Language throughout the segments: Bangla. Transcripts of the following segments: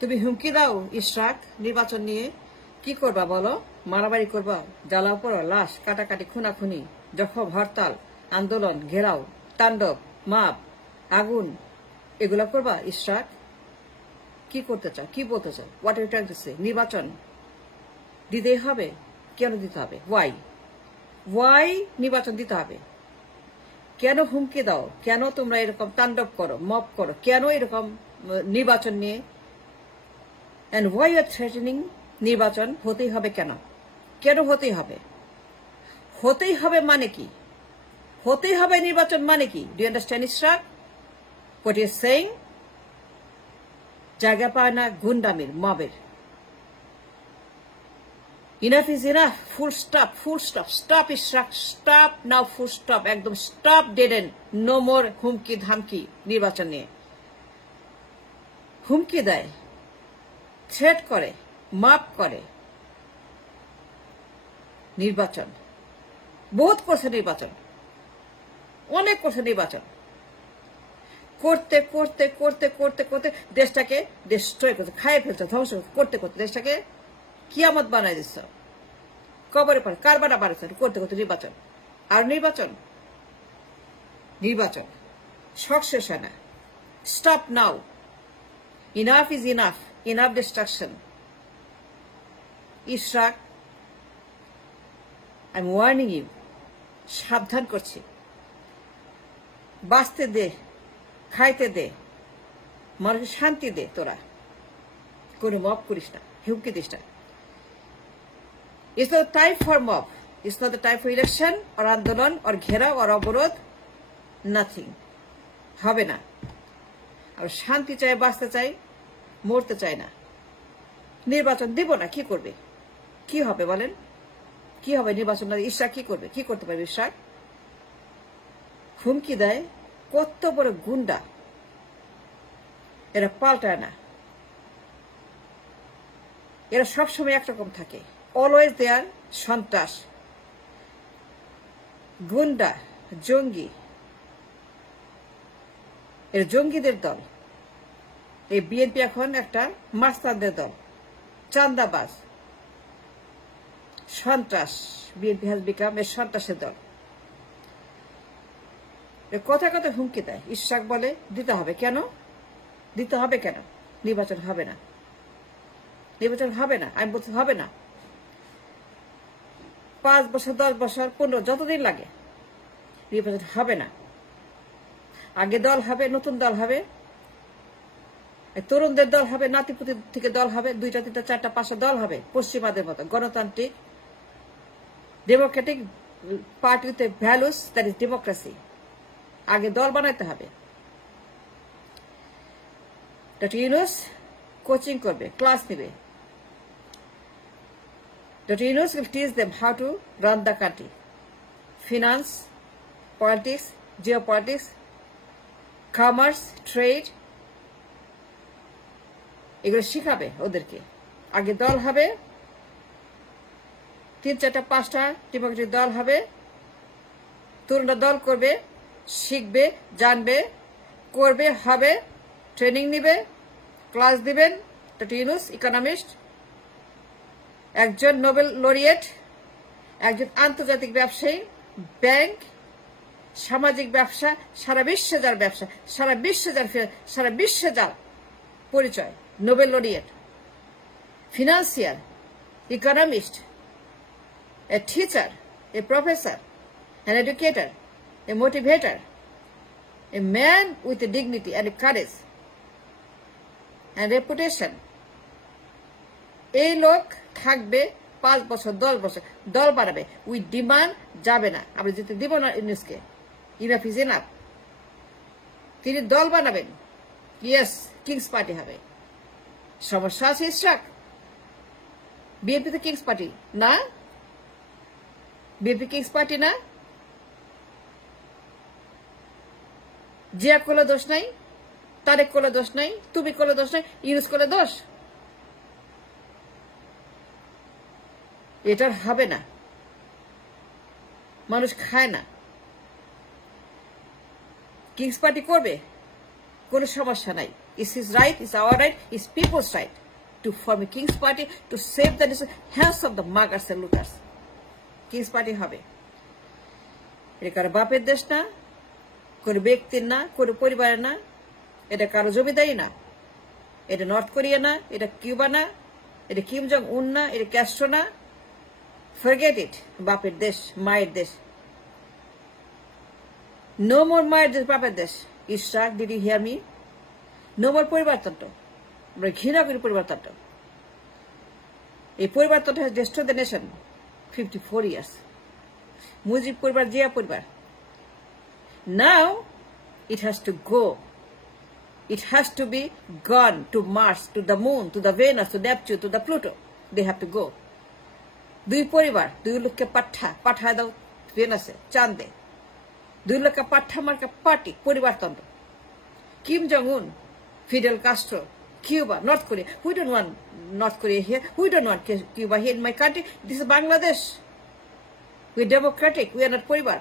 তুমি হুমকি দাও ইশরাক নির্বাচন নিয়ে, কি করবা বলো? মারামারি করবা, জ্বালাও পড়ো, লাশ কাটাকাটি, খুনাখুনি, জখম, হরতাল, আন্দোলন, ঘেরাও, তাণ্ডব, মাপ, আগুন, এগুলা করবা ইশরাক? কি করতে চাও, কি বলতে চাও? What you trying to say? নির্বাচন দিতেই হবে? কেন দিতে হবে? ওয়াই নির্বাচন দিতে হবে? কেন হুমকি দাও? কেন তোমরা এরকম তাণ্ডব করো, মব করো? কেন এরকম নির্বাচন নিয়ে? And why you are threatening নির্বাচন হতেই হবে? কেন কেন হতেই হবে? হতেই হবে মানে কি? হতেই হবে নির্বাচন মানে কি? Do you understand Ishraq what you saying? জায়গা পায় না গুন্ডামির, মবের। Enough is enough. Full stop. Full stop. Stop, Ishrak. Stop now. Full stop. একদম stop, dead end. No more হুমকি ধামকি নির্বাচন নিয়ে। হুমকি দেয়, থ্রেট করে, মাপ করে। নির্বাচন বহুত করছে, নির্বাচন অনেক করছে, নির্বাচন করতে করতে করতে করতে করতে দেশটাকে ডিস্ট্রয় করতে, খাইয়ে ফেলছে, ধ্বংস করতে করতে দেশটাকে কিয়ামত বানাই দিচ্ছ, কবরে পড়ে কারবারা বাড়াচ্ছে করতে করতে। নির্বাচন আর নির্বাচন, নির্বাচন শখ শেষ হয় না। Stop now. Enough is enough. Enough destruction. Ishraq, I am warning you, সাবধান করছি। বাঁচতে দে, খাইতে দে, মানুষের শান্তি দে। তোরা কোনো মব করিস না, হুমকি দিস না। It's not the time for mob. It's not the time for election or আন্দোলন or ঘেরাও or অবরোধ. Nothing. হবে না। আর শান্তি চাই, বাঁচতে চাই, মরতে চাই না। নির্বাচন দিব না, কি করবে? কি হবে বলেন? কি হবে নির্বাচন না? ইশরাক কি করবে? কি করতে পারবে ইশরাক? হুমকি দেয়, কত বড় গুন্ডা। এরা পাল্টায় না, এরা সবসময় একরকম থাকে। অলওয়েজ দেয়ার সন্ত্রাস, গুন্ডা, জঙ্গি। এর জঙ্গিদের দল। এই বিএনপি এখন একটা মাস্তানদের দল, চান্দাবাজ, সন্ত্রাস। বিএনপি হ্যাজ বিকাম এ সন্ত্রাসের দল। কথা কথা হুমকি দেয়। ইশরাক বলে দিতে হবে। কেন দিতে হবে? কেন? নির্বাচন হবে না, নির্বাচন হবে না। আমি বলতে হবে না। 5 বছর, 10 বছর, 15, যতদিন লাগে নির্বাচন হবে না। আগে দল হবে, নতুন দল হবে, তরুণদের দল হবে, নাতিপুতি থেকে দল হবে, 2টা, 3টা, 4টা, 5টা দল হবে। পশ্চিমাদের মতো গণতান্ত্রিক Democratic party with values, that is democracy. আগে দল বানাইতে হবে। ডক্টর ইউনূস কোচিং করবে, ক্লাস নেবে। Dr. Yunus will teach them how to run the country. Finance, politics, geopolitics, commerce, trade. এগুলো শিখাবে ওদেরকে। আগে দল হবে, 3, 4টা, 5টা ডেমোক্রেটিক দল হবে। তরুণরা দল করবে, শিখবে, জানবে, করবে, হবে, ট্রেনিং নিবে, ক্লাস দিবেন। ডক্টর ইউনূস ইকোনমিস্ট, একজন নোবেল লরিয়েট, একজন আন্তর্জাতিক ব্যবসায়ী, ব্যাংক, সামাজিক ব্যবসা, সারা বিশ্বে যার ব্যবসা, সারা বিশ্বে যার পরিচয়, Nobel laureate, financier, economist, a teacher, a professor, an educator, a motivator, a man with a dignity and a courage and reputation. এই লোক থাকবে 5 বছর, 10 বছর, দল বানাবে। উই ডিমান্ড যাবে না, আমরা যেতে দিব না ইউনূসকে। Enough is enough. তিনি দল বানাবেন। ইয়েস, কিংস পার্টি হবে। সমস্যা আছে ইশরাক? বিএনপি তো কিংস পার্টি না? বিএনপি কিংস পার্টি না? জিয়া করলে দোষ নাই, তারেক করলে দোষ নাই, তুমি করলে দোষ নাই, ইউনূস করলে দোষ? এটা হবে না। মানুষ খায় না। কিংস পার্টি করবে, কোনো সমস্যা নাই। It's his right, it's our right, it's people's right to form a King's Party to save the nation, hands of the muggers and looters. King's Party হবে। এটা কারো বাপের দেশ না, কোনো ব্যক্তির না, কোনো পরিবারের না, এটা কারো জমিদারি না, এটা নর্থ কোরিয়া না, এটা কিউবা না, এটা কিম জং উন না, এটা ক্যাস্ট্রো না। Forget it. বাপের দেশ, মায়ের দেশ। নো মোর মায়ের দেশ, বাপের দেশ। Ishraq, did you hear me? No more পরিবারতন্ত্র। আমরা ঘৃণা করি পরিবারতন্ত্র। এই পরিবারতন্ত্র has destroyed the nation 54 years. Mujib পরিবার, জিয়া পরিবার। Now it has to go. It has to be gone to Mars, to the moon, to the Venus, to Neptune, to the Pluto. They have to go. দুই পরিবার, দুই লোককে পাঠায় দাও ভেনাসে, চাঁদে। দুই লোককে পাঠা মার্কা পার্টি, পরিবারতন্ত্র। কিম জং উন, fiddle Castro, Cuba, North Korea. We don't want North Korea here. We don't want Cuba here in my country. This is Bangladesh. We're democratic. We are not poribar.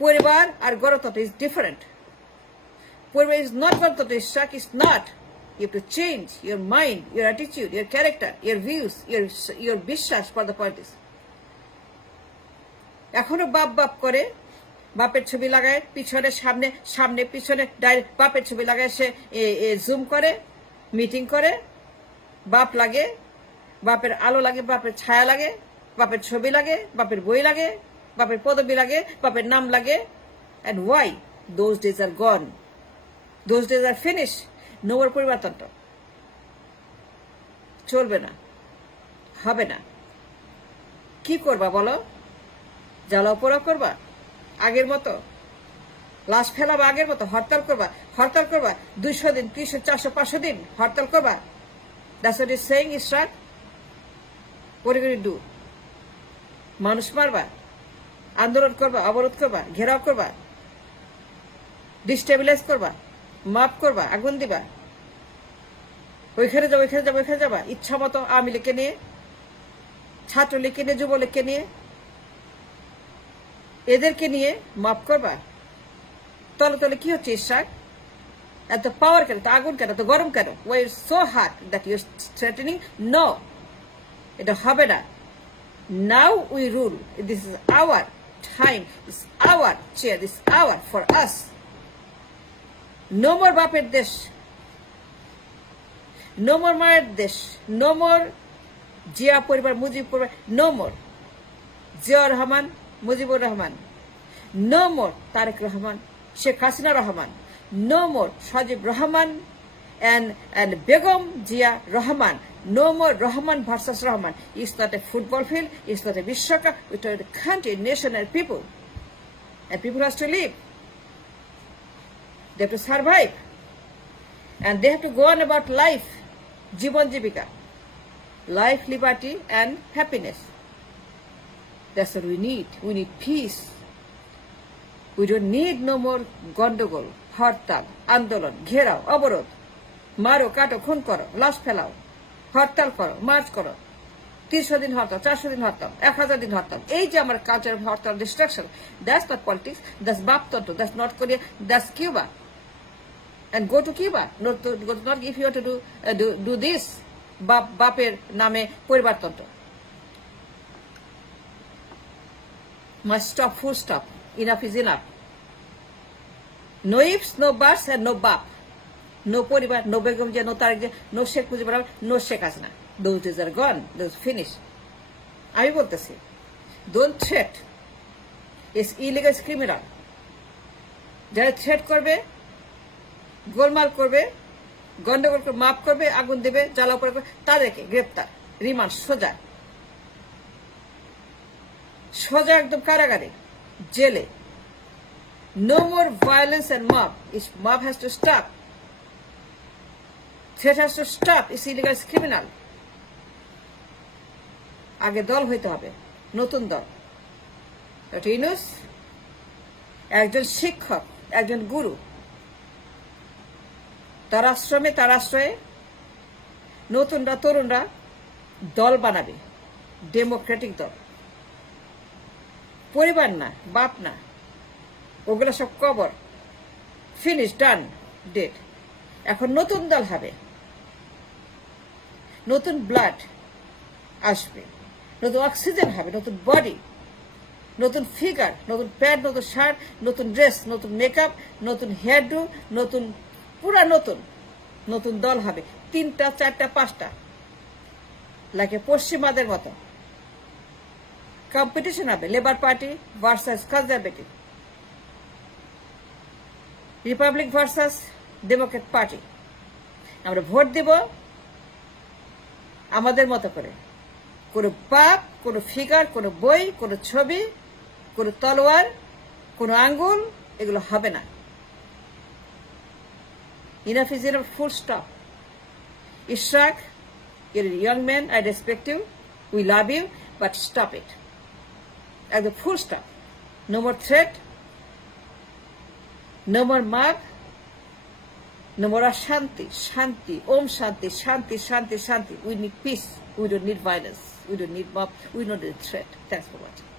Poribar or Gorototo is different. Poribar is not Gorototo. Shak is not. You have to change your mind, your attitude, your character, your views, your বিশ্বাস for the politics. এখনো বাপ করে, বাপের ছবি লাগায় পিছনে সামনে পিছনে ডাইরেক্ট বাপের ছবি লাগায় সে জুম করে, মিটিং করে, বাপ লাগে, বাপের আলো লাগে, বাপের ছায়া লাগে, বাপের ছবি লাগে, বাপের বই লাগে, বাপের পদবি লাগে, বাপের নাম লাগে। And why? Those days are gone. Those days are finished. No more পরিবারতন্ত্র। চলবে না, হবে না। কি করবা বলো? জ্বালাও পোড়া করবা আগের মতো? লাশ ফেলাবা আগের মতো? হরতাল করবা 200 দিন, 300, 400, 500 দিন হরতাল করবা? That's what he's saying, Ishrak. What are you going to do? মানুষ মারবা, আন্দোলন করবা, অবরোধ করবা, ঘেরাও করবা, ডিস্টেবিলাইজ করবা, মাপ করবা, আগুন দিবা, ওইখানে যাবা ইচ্ছা মতো আওয়ামী লীগকে নিয়ে, ছাত্রলীগকে নিয়ে, যুবলীগকে নিয়ে, এদেরকে নিয়ে মাপ করবা? তলে কি হচ্ছে ইশরাক? এত পাওয়ার কেন, এত আগুন কেন, এত গরম কেন? Why so hot that you threatening? No, এটা হবে না। Now we rule. This is our time, this our chair, this our for us. No more বাপের দেশ, নো মোর মায়ের দেশ, নো মোর জিয়া পরিবার, মুজিব পরিবার, no more Zia Rahman, Mujibur Rahman, no more Tarek Rahman, Sheikh Hasina Rahman, no more Sajib Rahman and Begum Jia Rahman, no more Rahman versus Rahman. It's not a football field, it's not a Vishwaka, it's not a country, nation and people. And people have to live. They have to survive. And they have to go on about life, Jibon Jibika. Life, liberty and happiness. That's what we need. We need peace. We don't need no more গন্ডগোল, হরতাল, আন্দোলন, ঘেরাও, অবরোধ, মারো, কাটো, খুন করো, লাশ ফেলাও, হরতাল করো, মার্চ করো, 300 দিন হরতাল, 400 দিন হরতাল, 1000 দিন হরতাল। এই যে আমার culture of hartal, destruction, that's not politics, that's বাপতন্ত্র, that's North Korea, that's Cuba. And go to Cuba. Not if you have to do this. বাপের নামে পরিবারতন্ত্র। Must stop, full stop. Enough is enough. No ifs, no buts, and no bap. No পরিবার, no Begum Zia, no Tarique Zia, no Sheikh Mujibur Rahman, no Sheikh Hasina. Those days are gone. Those finished. আমি বলতেছি, don't threat. It's illegal, it's criminal. যারা থ্রেট করবে, গোলমাল করবে, গন্ডগোল করবে, মাপ করবে, আগুন দেবে, জ্বালাও করবে, তাদেরকে গ্রেপ্তার, রিমান্ড, সোজা একদম কারাগারে, জেলে। No more violence and mob. Mob has to stop. Threat has to stop. It's illegal, it's criminal. আগে দল হইতে হবে, নতুন দল। ডক্টর ইউনূস একজন শিক্ষক, একজন গুরু। তার আশ্রয়ে নতুনরা, তরুণরা দল বানাবে, ডেমোক্রেটিক দল। পরিবার না, বাপ না, ওগুলো সব কবর, ফিনিশ, ডান, ডেড। এখন নতুন দল হবে, নতুন ব্লাড আসবে, নতুন অক্সিজেন হবে, নতুন বডি, নতুন ফিগার, নতুন প্যান্ট, নতুন শার্ট, নতুন ড্রেস, নতুন মেকআপ, নতুন হেয়ার ডু, নতুন পুরা নতুন নতুন দল হবে, 3টা 4টা 5টা, লাগে পশ্চিমাদের মতো কম্পিটিশন হবে। Labour party versus conservative, Republic versus Democrat party. আমরা ভোট দেব আমাদের মতো করে, কোনো বাপ, কোনো ফিগার, কোনো বই, কোনো ছবি, কোনো তলোয়ার, কোনো আঙ্গুল, এগুলো হবে না। Enough is enough, full stop. Ishraq, you're a young man, I respect you, we love you, but stop it. At the full stop. No more threat, no more mug, no more Shanti, Shanti, Om Shanti, Shanti, Shanti, Shanti. We need peace. We don't need violence. We don't need mob. We don't need threat. Thanks for watching.